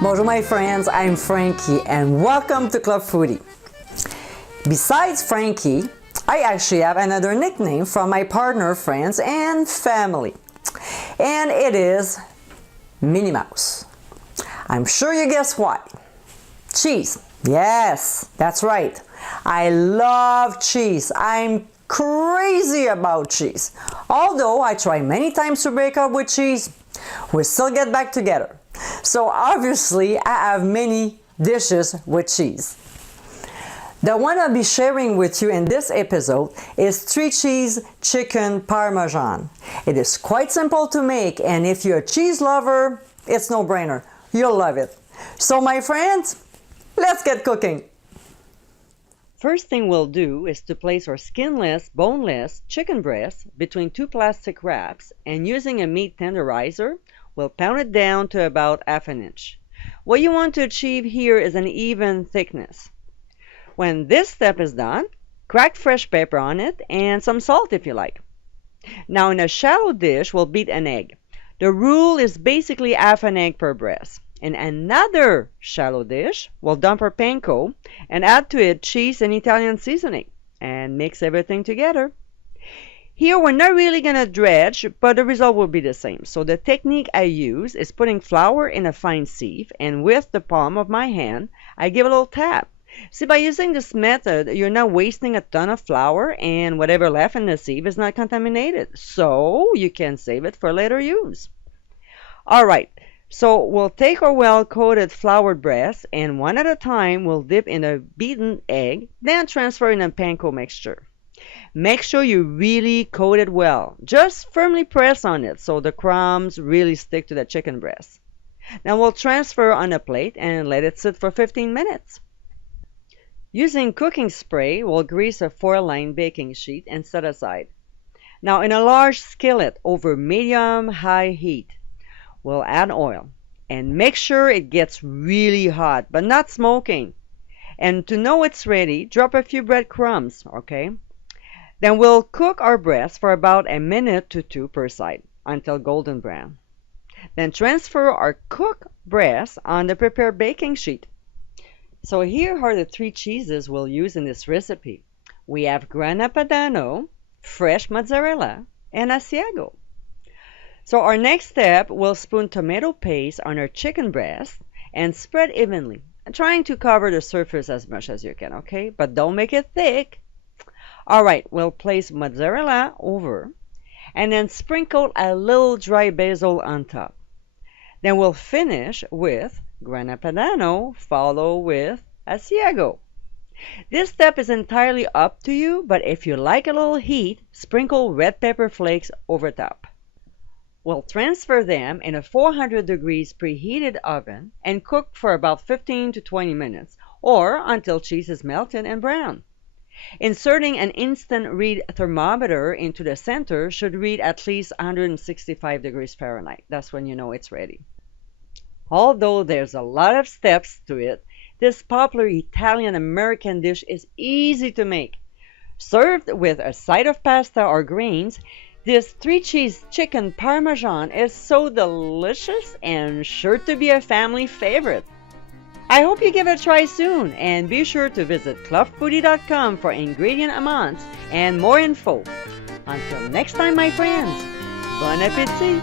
Bonjour my friends, I'm Frankie and welcome to Club Foodie. Besides Frankie, I actually have another nickname from my partner, friends, and family. And it is Minnie Mouse. I'm sure you guess why. Cheese. Yes, that's right. I love cheese. I'm crazy about cheese. Although I try many times to break up with cheese, we still get back together. So obviously I have many dishes with cheese. The one I'll be sharing with you in this episode is Cheese Chicken Parmesan. It is quite simple to make, and if you're a cheese lover, it's no brainer. You'll love it. So my friends, let's get cooking. First thing we'll do is to place our skinless, boneless chicken breast between two plastic wraps, and using a meat tenderizer, we'll pound it down to about ½ inch. What you want to achieve here is an even thickness. When this step is done, crack fresh pepper on it and some salt if you like. Now in a shallow dish, we'll beat an egg. The rule is basically half an egg per breast. In another shallow dish, we'll dump our panko and add to it cheese and Italian seasoning and mix everything together. Here we're not really going to dredge, but the result will be the same. So the technique I use is putting flour in a fine sieve, and with the palm of my hand, I give a little tap. See, by using this method, you're not wasting a ton of flour, and whatever left in the sieve is not contaminated. So you can save it for later use. All right. So we'll take our well-coated floured breast, and one at a time we'll dip in a beaten egg, then transfer in a panko mixture. Make sure you really coat it well. Just firmly press on it so the crumbs really stick to the chicken breast. Now we'll transfer on a plate and let it sit for 15 minutes. Using cooking spray, we'll grease a 4-line baking sheet and set aside. Now in a large skillet over medium-high heat, we'll add oil and make sure it gets really hot but not smoking. And to know it's ready, drop a few breadcrumbs, okay? Then we'll cook our breast for about a minute to 2 per side until golden brown. Then transfer our cooked breast on the prepared baking sheet. So here are the 3 cheeses we'll use in this recipe. We have Grana Padano, fresh mozzarella, and Asiago. So our next step, we'll spoon tomato paste on our chicken breast and spread evenly, trying to cover the surface as much as you can, okay? But don't make it thick. All right, we'll place mozzarella over and then sprinkle a little dry basil on top. Then we'll finish with Grana Padano, follow with Asiago. This step is entirely up to you, but if you like a little heat, sprinkle red pepper flakes over top. We'll transfer them in a 400 degrees preheated oven and cook for about 15 to 20 minutes or until cheese is melted and brown. Inserting an instant read thermometer into the center should read at least 165 degrees Fahrenheit. That's when you know it's ready. Although there's a lot of steps to it, this popular Italian-American dish is easy to make. Served with a side of pasta or greens, this 3-cheese chicken parmesan is so delicious and sure to be a family favorite. I hope you give it a try soon, and be sure to visit clubfoodie.com for ingredient amounts and more info. Until next time, my friends, bon appétit!